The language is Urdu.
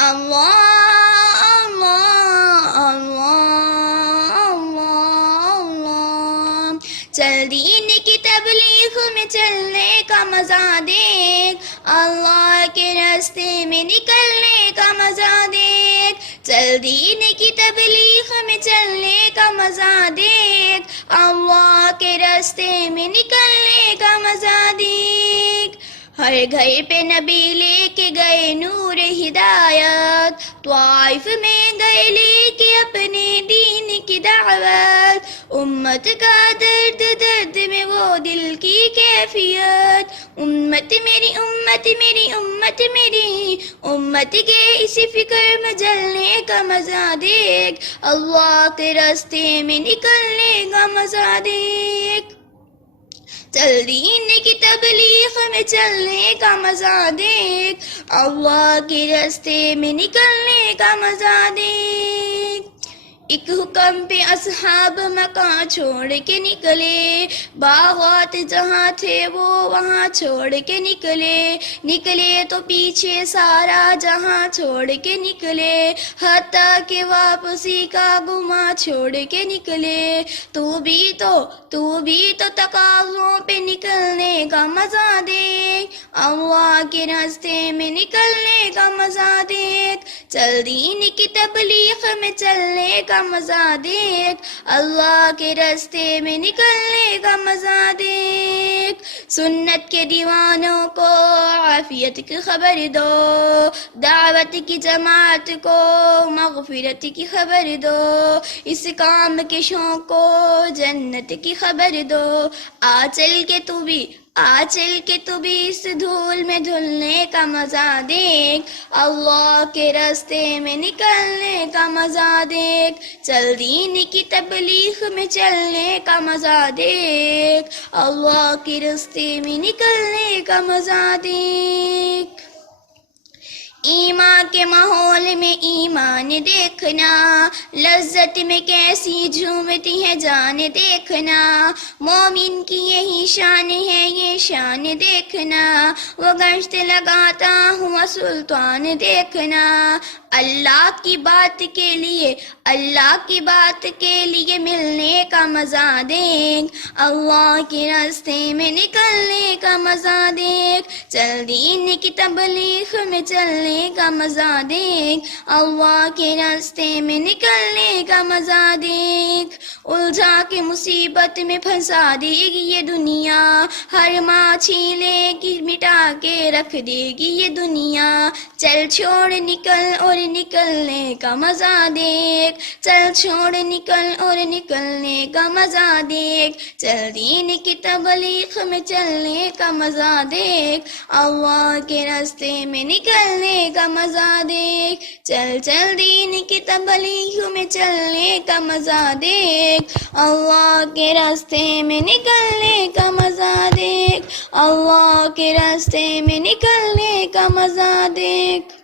اللہ اللہ اللہ اللہ اللہ۔ چل دین کی تبلیغ میں چلنے کا مزہ دیکھ، اللہ کے راستے میں نکلنے کا مزہ دیکھ۔ چل دین کی تبلیغ میں چلنے کا مزہ دیکھ، اللہ کے راستے میں نکلنے کا مزہ دیکھ۔ ہر گھر پہ نبی لے کے گئے نور ہدایت، طائف میں گئے لے کے اپنے دین کی دعوت۔ امت کا درد درد میں وہ دل کی کیفیت، امت میری امت میری امت میری امت کے اسی فکر میں جلنے کا مزہ دیکھ، اللہ کے راستے میں نکلنے کا مزہ دیکھ۔ چل دین کی تبلیغ میں چلنے کا مزہ دیکھ، اللہ کے راستے میں نکلنے کا مزہ دیکھ۔ ایک حکم پہ اصحاب مکان چھوڑ کے نکلے، باغات جہاں تھے وہ وہاں چھوڑ کے نکلے تو پیچھے سارا جہاں چھوڑ کے نکلے، حتیٰ کہ واپسی کا گما چھوڑ کے نکلے۔ تو بھی تو تقاضوں پہ نکلنے کا مزہ دیکھ، اللہ کے راستے میں نکلنے کا مزہ دیکھ۔ چل دین کی تبلیغ میں چلنے کا مزہ دیکھ، اللہ کے راستے میں نکلنے کا مزہ دیکھ۔ سنت کے دیوانوں کو عافیت کی خبر دو، دعوت کی جماعت کو مغفرت کی خبر دو، اس کام کے شوق کو جنت کی خبر دو۔ آ چل کے تو بھی اس دھول میں دھلنے کا مزہ دیکھ، اللہ کے راستے میں نکلنے کا مزہ دیکھ۔ چل دین کی تبلیغ میں چلنے کا مزہ دیکھ، اللہ کے راستے میں نکلنے کا مزہ دیکھ۔ ایمان کے ماحول میں ایمان دیکھنا، لذت میں کیسی جھومتی ہے جان دیکھنا، مومن کی یہی شان ہے یہ شان دیکھنا، وہ گشت لگاتا ہوا سلطان دیکھنا۔ اللہ کی بات کے لیے ملنے کا مزہ دیکھ، اللہ کے راستے میں نکلنے کا مزہ دیکھ۔ چل دین کی تبلیغ میں چلنے کا مزہ دیکھ، اللہ کے راستے میں نکلنے کا مزہ دیکھ۔ الجھا کے مصیبت میں پھنسا دے گی یہ دنیا، ہر ماچھی لے کے مٹا کے رکھ دے گی یہ دنیا۔ چل چھوڑ نکل اور نکلنے کا مزہ دیکھ، چل چھوڑ نکل اور نکلنے کا مزہ دیکھ۔ چل دین کی تبلیغ میں چلنے کا مزہ دیکھ، اللہ کے راستے میں نکلنے کا مزہ دیکھ۔ چل دین کی تبلیغ میں چلنے کا مزہ دیکھ، اللہ کے راستے میں نکلنے کا مزہ دیکھ، اللہ کے راستے میں نکلنے کا مزہ دیکھ۔